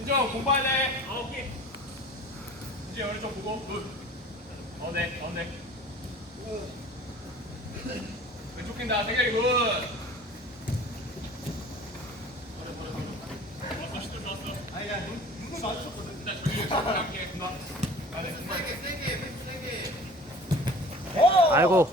인정 돼 오케이 이제 오른쪽 보고 굿 가운데 가운데 왼쪽 낀다. 대결이 굿 아이고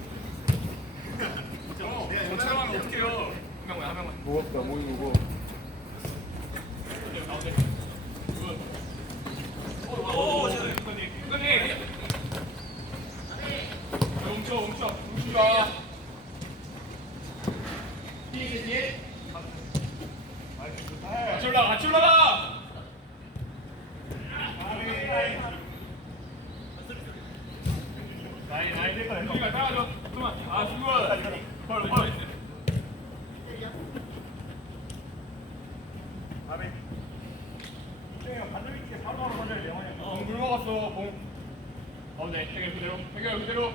어, 저처럼 하면 어떡해요. 한 명만, 한 명만. 무겁다 모이 무거 가운데. 굿. 오, 이건이, 이건이. 멈춰, 멈춰. 멈추지 마. 뒤에, 뒤에. 같이 올라가, 같이 올라가. 나이, 나이 될거야. 수비가 따라줘. 그만. 아, 수비. 펄, 펄. 공 물먹었어 공 가운데 해결 그대로 해결 그대로.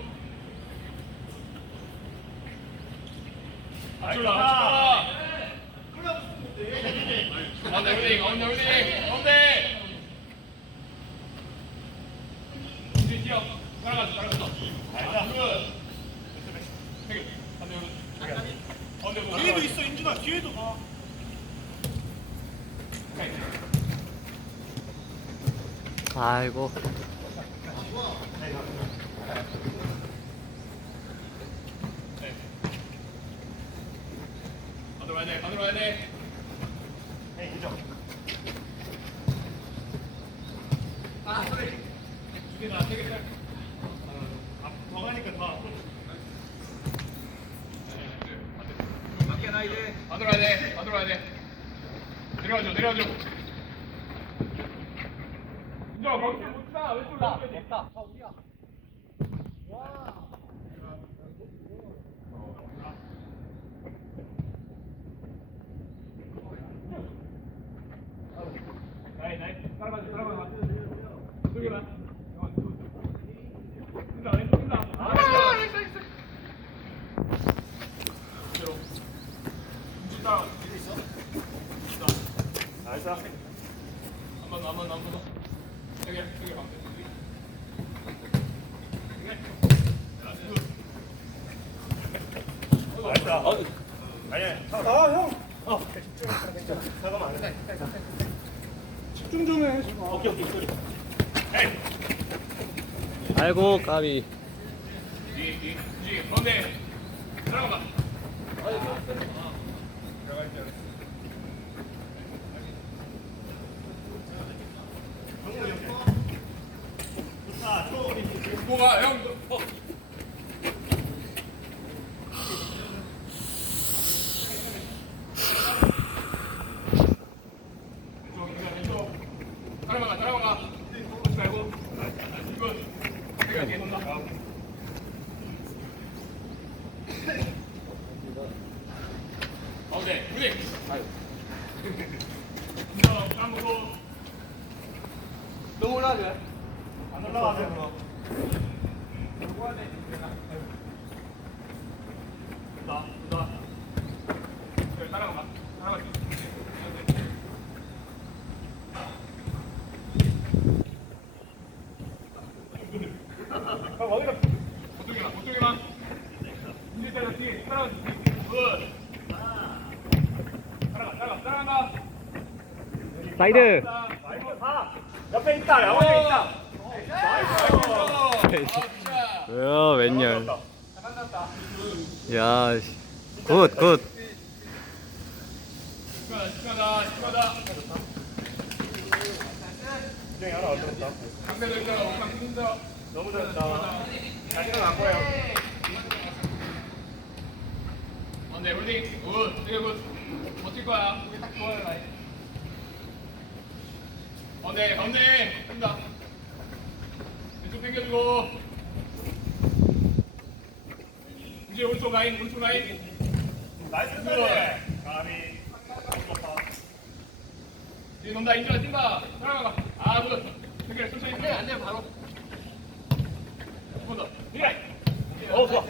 올라 같이 올라 가운데 홀딩 가운데 홀딩 가운데. 이제 뛰어 따라가자 따라가자. 굿 해결. 가운데 가운데 뭐 뒤에도 있어 인준아 뒤에도. 봐 아이고 가운데 와야 돼 가운데 와야 돼네 인정 아, 소리. 두 개 다, 세 개 다. 더 가니까 다 맞게 나 이제. 안 들어야 돼, 안 들어야 돼. 내려와줘, 내려와줘. 인정, 거기 못 차, 왼쪽으로 나. 됐다. 나이, 나이, 따라가줘, 따라가줘. 저기 봐. 뛴다, 왼쪽 뛴다. 아, 나이스, 나이스. 그대로. 왼쪽 따라가. 나이스 한번 더, 한번 더, 한번 더. 여기, 여기 가운데. 나이스 아니야 아형 어. 잠깐만 집중 좀해 오케이 오케이 소리 아이고 까비 가운데. 들어가. 뭐가 형? 어. 왼쪽, 왼쪽. 따라가, 따라가. 오지 말고. 이거 내가 뒤에 돈다. 가운데, 우리. 아유. 인정, 까먹고. 너무 올라가죠? 안 올라가세요 따라가. 따라가. 보통이만, 보통이만. 이제 따라 뒤에, 따라가. 굿. 따라가, 따라가, 따라가. 사이드. 옆에 있다 양원에 있다. 나이스. 뭐야 웬열? 야 굿굿. 있다 옥상 힘들어 너무 잘했다 안 보여 안돼 홀딩. 굿 되게 굿. 버틸 거야. 우리 딱 좋아요 라인 가운데 가운데 된다. 왼쪽 당겨주고. 이제 오른쪽 라인 오른쪽 라인. 나이스 감이 좋다. 이제 논다 인준아 뛴다. 따라가 아굿 그래 천천히. 그래 안돼 바로. 한번 더. 그래 어 좋아.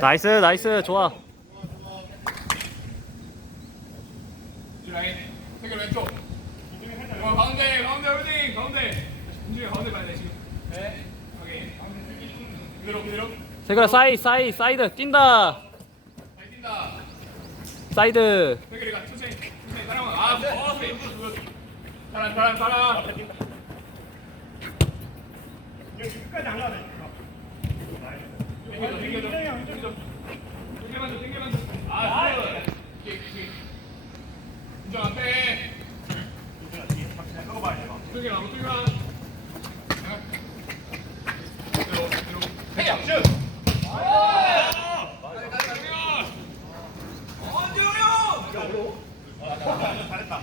나이스 나이스. 좋아. 라인. 해결 왼쪽 어, 가운데 가운데 홀딩 가운데. 인준이 가운데 봐야 돼 지금. 네. 오케이. 그대로 그대로. 세그라 사이 사이 사이드. 뛴다. 잘 뛴다. 사이드. 해결이가 천천히. 천천히. 따라와. 아 어, 그래 사람 사람 준영이 끝까지 안 가네. 당겨줘 당겨줘 당겨줘 당겨만 줘 당겨만 줘아 굿 오케이 오케이 인정 앞에 준영아 뒤에 박스 넣어봐야 돼 뚫기 마 뚫기 마 그대로 그대로 해야 슛 잘했다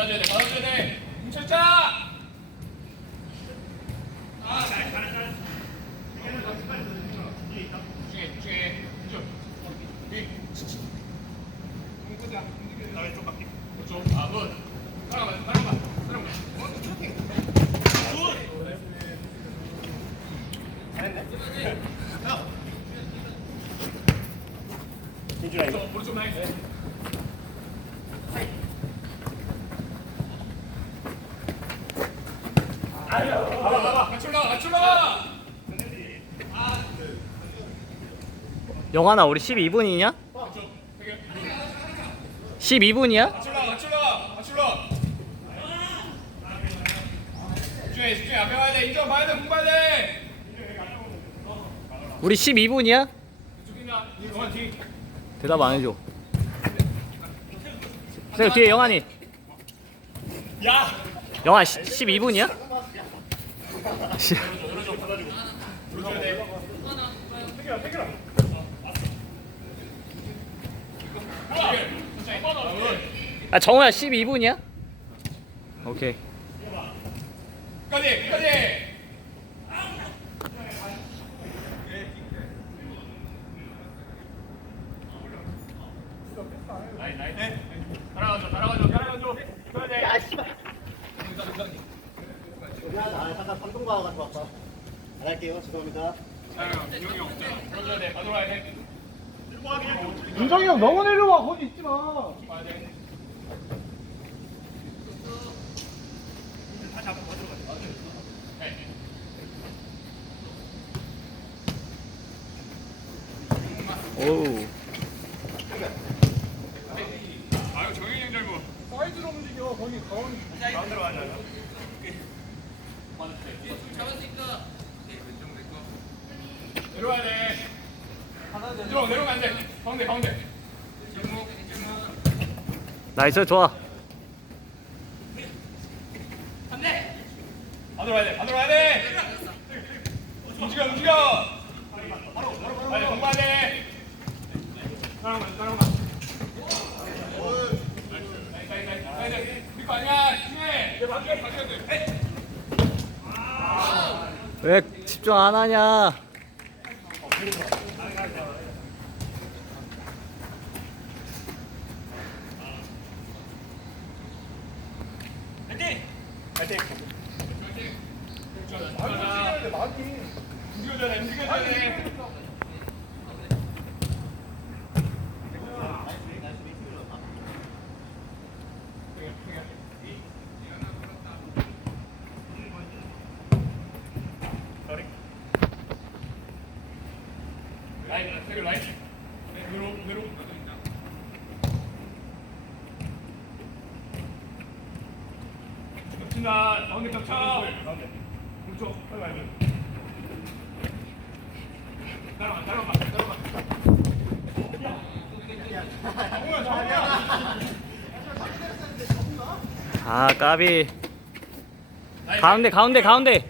받아줘야 돼, 받아줘야 돼. 뭉쳤자. 아, 잘, 잘, 잘. 중에, 중에, 뭉쳐. 위. 뭉쳐자. 나 왼쪽 갈게 그렇죠. 아, 굿. 따라가, 따라가, 따라가. 민준아 이거 오른쪽, 오른쪽 라인. 같이 올라가, 같이 올라가. 영환아 우리 12분이냐? 그렇죠. 해결. 12분이야? 같이 올라가, 같이 올라가, 같이 올라가. 집중해, 집중해. 앞에 봐야 돼. 인정 봐야 돼, 공 봐야 돼. 우리 12분이야? 죽이나? 영환 뒤. 대답 안 해줘 세그 뒤에 영환이 야 영환 12분이야? 불러줘야 돼. 태결아 태결아 천천히. 아, 굿. 아 정우야 12분이야? 오케이 끝까지, 끝까지. 라인, 라인. 따라가줘, 따라가줘, 따라가줘. 가야 돼. 야, 씨발. 미안하다. 아, 잠깐 방송가 와가지고 왔다. 안 할게요. 죄송합니다. 자, 민영이 없잖아. 불러줘야 돼, 가져와야 돼. 윤정이 형 너무 내려와 거기 있지 마. 돼. 네. 오우 아유, 정현이 형 잘못. 사이드로 움직여 거기 가운데. 가운데로 가자 내려와야 돼. 들어, 내려가면 안 돼. 가운데, 가운데. 나이스 좋아 받으러 와야 돼, 와야 돼. 움직여, 움직여. 빨리 공부해야 돼. 따라가. 나이스, 나이스, 나이스, 나이스. 왜 집중 안 하냐? 파이팅! 움직여줘야 돼, 움직여줘야 돼. 라인, 태교 라인. 네, 그대로, 그대로. 겹친다. 가운데 겹쳐. 가운데. 그렇죠. 빨리 와야 돼. 따라가, 따라가, 따라가. 아 까비 가운데 가운데 가운데.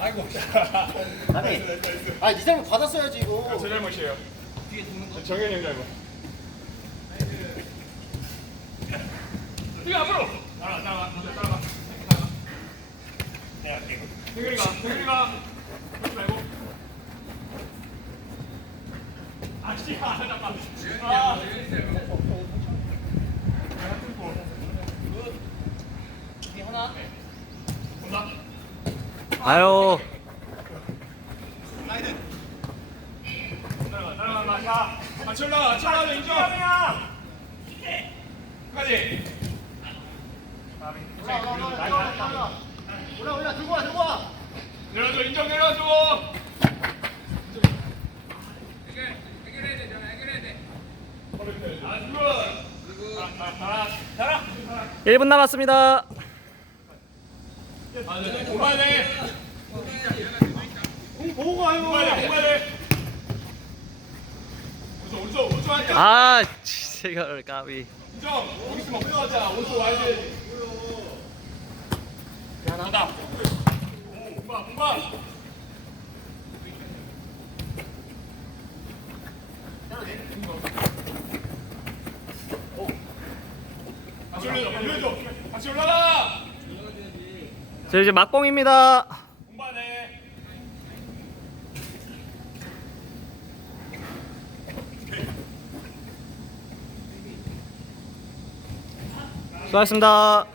아이고. 아니, 아, 니 잘못 받았어야지, 이거. 제 잘못이에요. 정현이 형 잘못. 뛰어 앞으로. 따라가, 먼저 따라가. 내가 할게. 태균이가, 태균이가. 그러지 말고. 아, 씨, 아, 잠깐. 아, 온다. 아유 따라가, 따라가, 자, 같이 올라가, 같이 올라가, 인정. 까지. 올라, 올라, 올라, 올라, 올라. 올라, 올라, 들고 와, 들고 와. 내려줘, 인정 내려줘. 아주 굿. 아, 잘하, 잘하. 1분 남았습니다 아, 네, 네, 공부하네. 공 보고 가요. 공부하네, 공부하네. 오른쪽, 오른쪽, 오른쪽 앉아. 아 이걸 까비 인정. 있으면. 오른쪽 와야. 같이 올려줘, 올려줘. 같이 올라가. 저 이제 막공입니다. 수고하셨습니다